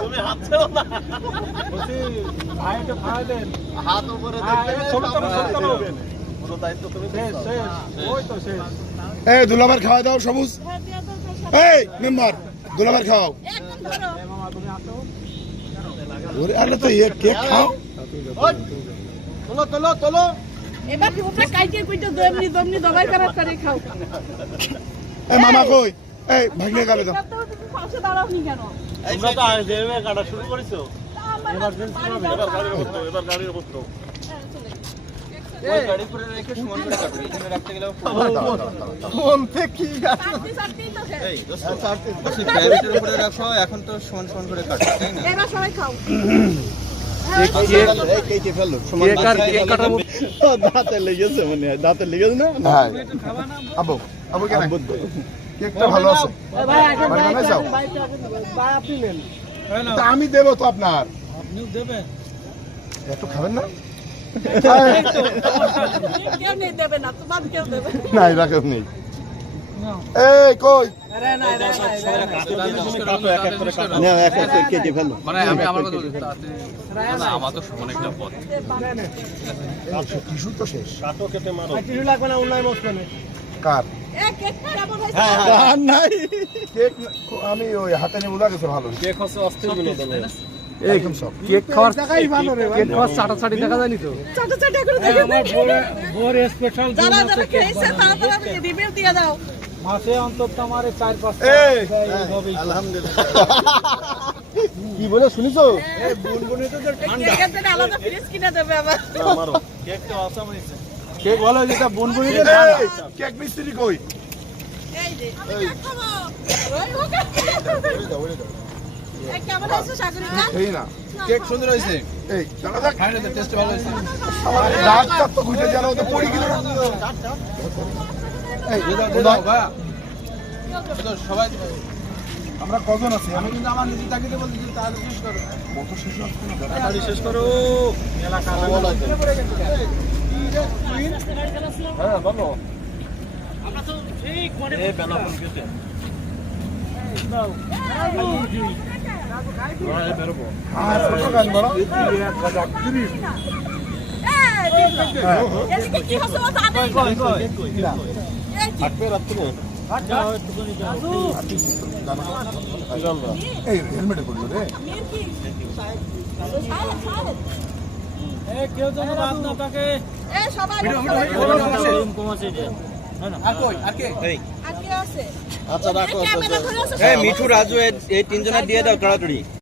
তুমি হাত ছেড়ো না বলছি ভাইটা খাওয়া দেন হাত উপরে দেখলে ছোট ছোট ছোট পুরো দায়িত্ব তুমি শেষ শেষ ওই তো শেষ এই দুলাবার খাওয়া দাও সবুজ এই মেম্বার দুলাবার খাওয়াও মামা তুমি আসো ওরে আরে তো এক কেক খাও তোলো তোলো তোলো এবার কি ওটা কাইকে কইতে দমনি দমনি দবাই করার করে খাও এই মামা কই এই ভাগ্নে গালে দাও তুমি পাশে দাঁড়াও নি কেন তোমরা তো আজ এভাবে কাটা শুরু করেছো এমার্জেন্সি এবার গাড়ির অবস্থা ওই গাড়ি করে রেখে সমান করে কাটবে এখানে রাখতে গেলেও বলতে কি এই দোস্ত আপনি গ্র্যাভিটির উপরে রাখো এখন তো সমান সমান করে কাটবে তাই না এবার সবাই খাও দাঁতে লেগেছে মনে হয় দাঁতে লেগেছে না হ্যাঁ আবু আবু কেন কেকটা ভালো আছে ভাই আগে ভাই বানাইছো? ভাই আপনি নেন তা আমি দেব তো আপনার আপনিও দেবেন একটু খাবেন না কেউ নেই দেবে না তোমার কেউ দেবে না রাখেন নেই এই কই আরে না না এক এক কেটে ফেলো মানে আমি আমার কথা বলছি না আমার তো সমান একটা পথ কিছু তো শেষ কাটো কেটে মারো কিছু লাগবে না অনলাইন মশলা নেই কার এ কেক কেমন হইছে আর নাই কেক আমি ওই হাতে নিয়ে বোঝা গেছে ভালো কেক হচ্ছে অস্থির বিনোদন একদম সব কেক খাওয়ার জায়গাই ভালো রে কেক খাওয়ার চাটাচাটি দেখা যায়নি তো ছোট ছোট করে দেখে ভোর স্পেশাল যারা যারা খেয়েছে তারা তারা রিভিউ দিয়ে দাও মাসে অন্তত আমার 4-5 এই আলহামদুলিল্লাহ কি বলে শুনিছো এই বুনবুনি তো ঠান্ডা কেকের জন্য আলাদা ফ্রিজ কিনে দেবে আবার মারো কেকটা অসাম হয়েছে কেক ভালো হয়েছে বুনবুনি এই, কেক মিস্ত্রি কই এই যে আমি কেক খাবো ওই ওকে এই কেমন হয়েছে সাগরিকা এই না কেক সুন্দর হয়েছে এই জানা যাক খাই না টেস্ট ভালো হয়েছে আমার দাঁতটা তো ঘুরে গেল তো পড়ে গেল এই দাও ভাই তো সবাই আমরা কজন আছি আমি কিন্তু আমার নিজে তাকিয়ে বলছি যে তাহলে শেষ করো কত শেষ হচ্ছে না তাড়াতাড়ি শেষ করো হ্যাঁ বলো আমরা তো ঠিক মনে এ বেনাপন কেটে হ্যাঁ বেরোবো আর ছোট গান বলো এদিকে কি হচ্ছে ও জানে থাকবে রাত্রে এই হেলমেটে পড়লো রে মির কি শাহেদ এ কেউ যেন বাদ না থাকে এ সবাই আর কই আর কে এই আজকে আছে আচ্ছা রাখো ক্যামেরা ধরে আছে এই মিঠু রাজু এই তিনজনের দিয়ে দাও তাড়াতাড়ি